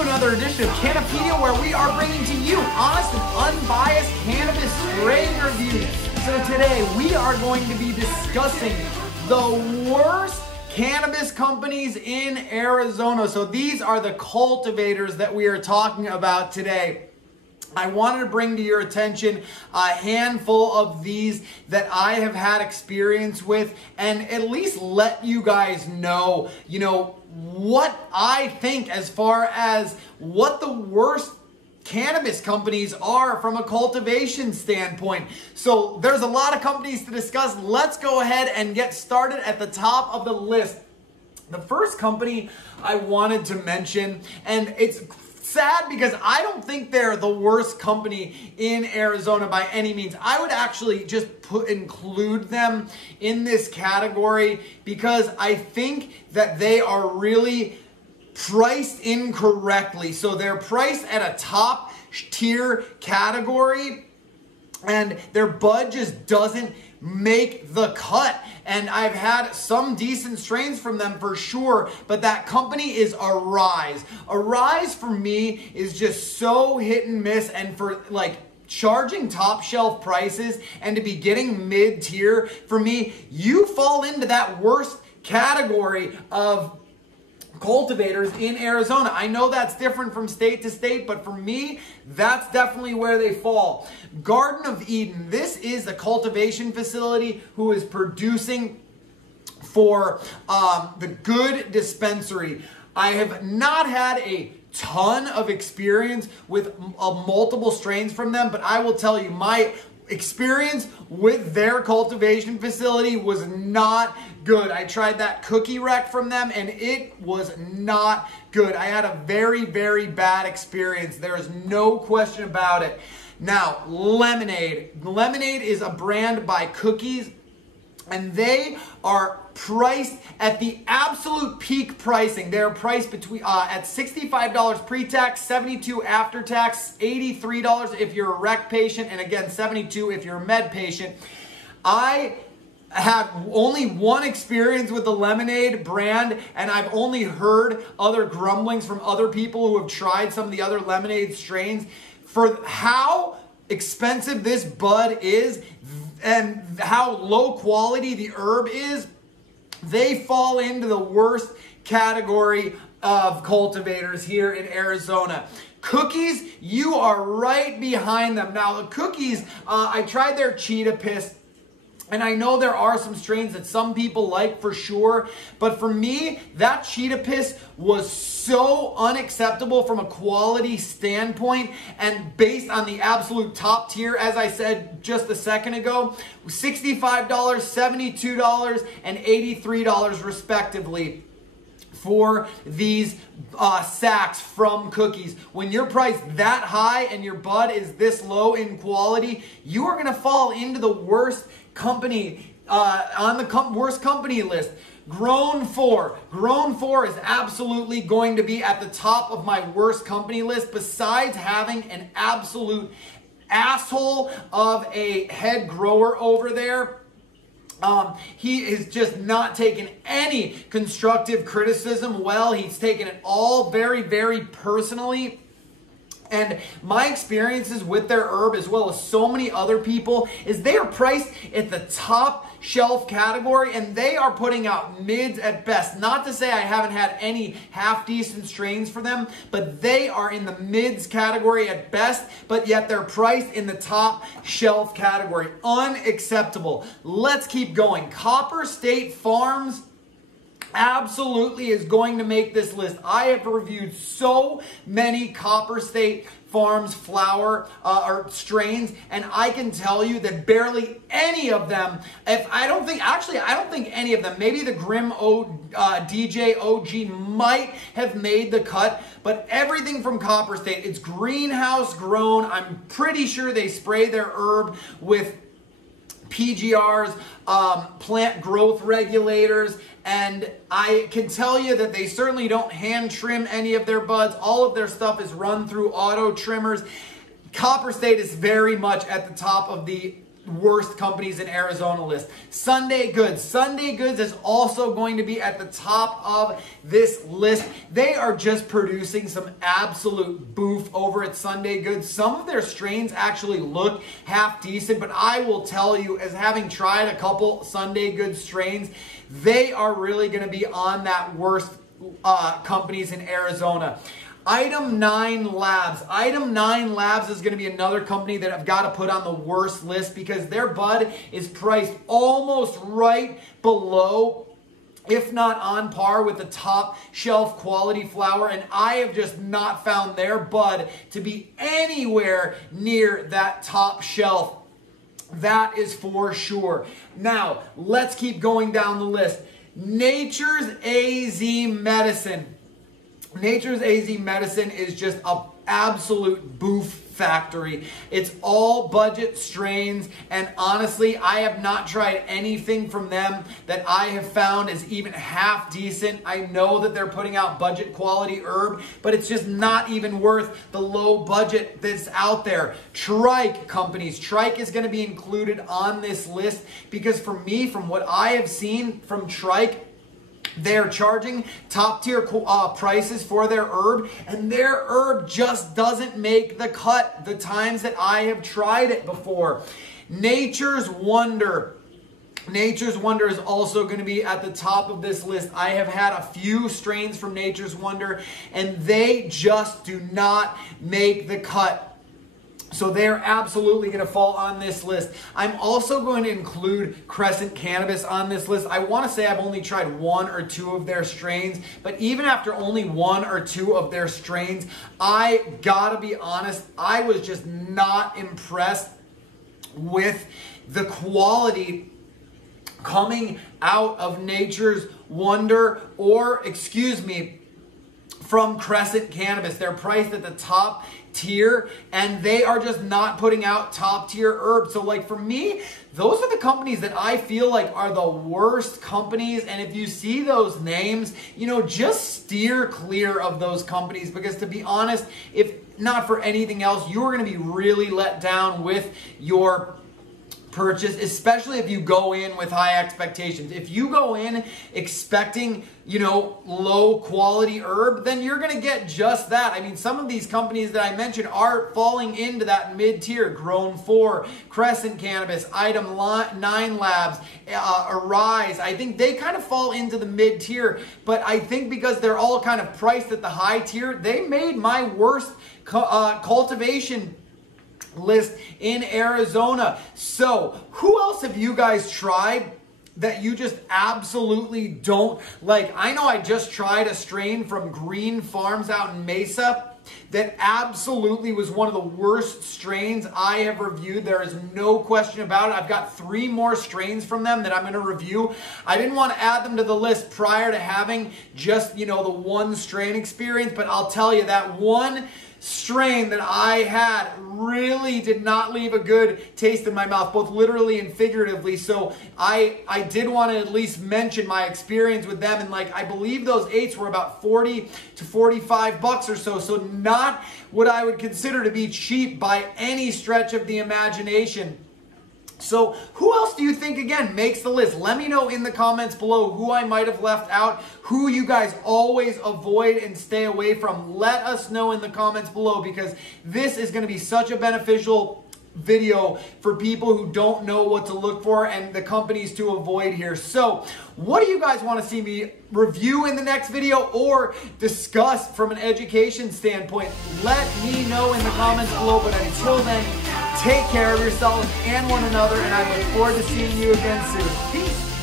to another edition of Cannapedia, where we are bringing to you honest and unbiased cannabis strain reviews. So today we are going to be discussing the worst cannabis companies in Arizona. So these are the cultivators that we are talking about today. I wanted to bring to your attention a handful of these that I have had experience with, and at least let you guys know, what I think as far as what the worst cannabis companies are from a cultivation standpoint. So there's a lot of companies to discuss. Let's go ahead and get started at the top of the list. The first company I wanted to mention, and it's sad because I don't think they're the worst company in Arizona by any means. I would actually just include them in this category because I think that they are really priced incorrectly. So they're priced at a top tier category and their bud just doesn't make the cut. And I've had some decent strains from them for sure, but that company is Arise. Arise for me is just so hit and miss, and for charging top shelf prices and to be getting mid-tier, for me, you fall into that worst category of cultivators in Arizona. I know that's different from state to state, but for me, that's definitely where they fall. Garden of Eden, this is a cultivation facility who is producing for the Good Dispensary. I have not had a ton of experience with multiple strains from them, but I will tell you, my experience with their cultivation facility was not good. I tried that cookie wreck from them and it was not good. I had a very, very bad experience. There is no question about it. Now, Lemonade. Lemonade is a brand by Cookies, and they are priced at the absolute peak pricing. They're priced between at $65 pre-tax, $72 after tax, $83 if you're a rec patient, and again, $72 if you're a med patient. I had only one experience with the Lemonade brand, and I've only heard other grumblings from other people who have tried some of the other Lemonade strains. For how expensive this bud is and how low quality the herb is, they fall into the worst category of cultivators here in Arizona. Cookies, you are right behind them. Now, the Cookies, I tried their Cheetah Piss, and I know there are some strains that some people like for sure, but for me, that Cheetah Piss was so unacceptable from a quality standpoint, and based on the absolute top tier, as I said just a second ago, $65, $72, and $83 respectively for these sacks from Cookies. When you're priced that high and your bud is this low in quality, you are going to fall into the worst company on the worst company list. Grown 4. Grown 4 is absolutely going to be at the top of my worst company list, besides having an absolute asshole of a head grower over there. He is just not taking any constructive criticism well. He's taken it all very, very personally. And my experiences with their herb, as well as so many other people, is they are priced at the top shelf category, and they are putting out mids at best. Not to say I haven't had any half-decent strains for them, but they are in the mids category at best, but yet they're priced in the top shelf category. Unacceptable. Let's keep going. Copper State Farms absolutely is going to make this list. I have reviewed so many Copper State Farms flower or strains, and I can tell you that barely any of them, I don't think any of them, maybe the Grim DJ OG might have made the cut, but everything from Copper State, it's greenhouse grown. I'm pretty sure they spray their herb with PGRs, plant growth regulators, and I can tell you that they certainly don't hand trim any of their buds. All of their stuff is run through auto trimmers. Copper State is very much at the top of the worst companies in Arizona list. Sunday Goods. Sunday Goods is also going to be at the top of this list. They are just producing some absolute boof over at Sunday Goods. Some of their strains actually look half decent, but I will tell you, as having tried a couple Sunday Goods strains, they are really going to be on that worst companies in Arizona. Item 9 Labs. Item 9 Labs is going to be another company that I've got to put on the worst list because their bud is priced almost right below, if not on par with the top shelf quality flower, and I have just not found their bud to be anywhere near that top shelf. That is for sure. Now, let's keep going down the list. Nature's AZ Medicine. Nature's AZ Medicine is just an absolute boof factory. It's all budget strains, and honestly, I have not tried anything from them that I have found is even half decent. I know that they're putting out budget quality herb, but it's just not even worth the low budget that's out there. Trike Companies. Trike is going to be included on this list because for me, from what I have seen from Trike, they're charging top tier prices for their herb, and their herb just doesn't make the cut the times that I have tried it before. Nature's Wonder. Nature's Wonder is also going to be at the top of this list. I have had a few strains from Nature's Wonder, and they just do not make the cut. So they're absolutely going to fall on this list. I'm also going to include Crescent Cannabis on this list. I want to say I've only tried 1 or 2 of their strains, but even after only 1 or 2 of their strains, I gotta be honest, I was just not impressed with the quality coming out of Nature's Wonder, or excuse me, from Crescent Cannabis. They're priced at the top tier, and they are just not putting out top tier herbs. So like for me, those are the companies that I feel like are the worst companies, and if you see those names, you know, just steer clear of those companies, because to be honest, if not for anything else, you're going to be really let down with your purchase, especially if you go in with high expectations. If you go in expecting, you know, low quality herb, then you're going to get just that. I mean, some of these companies that I mentioned are falling into that mid-tier. Grown 4, Crescent Cannabis, Item 9 Labs, Arise. I think they kind of fall into the mid-tier, but I think because they're all kind of priced at the high tier, they made my worst cultivation list in Arizona. So who else have you guys tried that you just absolutely don't like? I know I just tried a strain from Green Farms out in Mesa that absolutely was one of the worst strains I have reviewed. There is no question about it. I've got 3 more strains from them that I'm going to review. I didn't want to add them to the list prior to having just, you know, the 1 strain experience, but I'll tell you that 1 strain that I had really did not leave a good taste in my mouth, both literally and figuratively. So I did want to at least mention my experience with them, and like I believe those 8s were about 40 to 45 bucks or so. So not what I would consider to be cheap by any stretch of the imagination. So who else do you think, again, makes the list? Let me know in the comments below who I might have left out, who you guys always avoid and stay away from. Let us know in the comments below, because this is going to be such a beneficial video for people who don't know what to look for and the companies to avoid here. So what do you guys want to see me review in the next video or discuss from an education standpoint? Let me know in the comments below, but until then, take care of yourselves and one another, and I look forward to seeing you again soon. Peace.